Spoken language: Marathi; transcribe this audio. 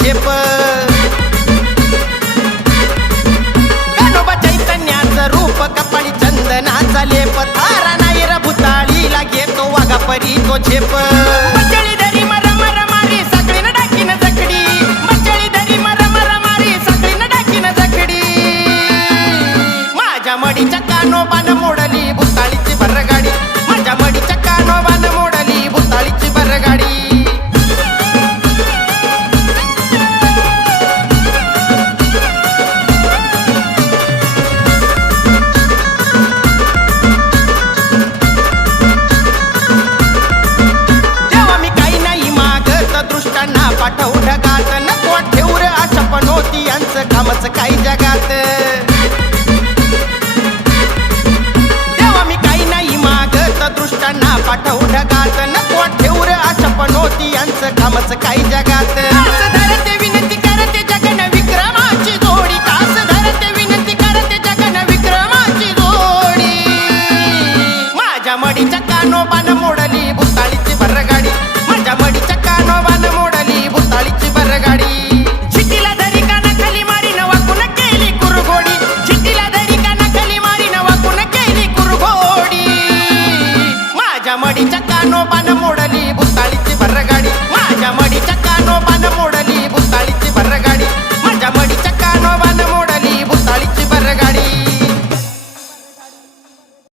झेप. कानोबा चैतन्याचं रूप कपाळी चंदनाचा लेप. थारा नाही र घेतो घेतो वाघापरी तो झेप. बच्चळी धरी यांचं काही जगात. तेव्हा मी काही नाही मागत दृष्टांना पाठव ढगात नको रे आशा पण होती यांचं कामच काही जगात.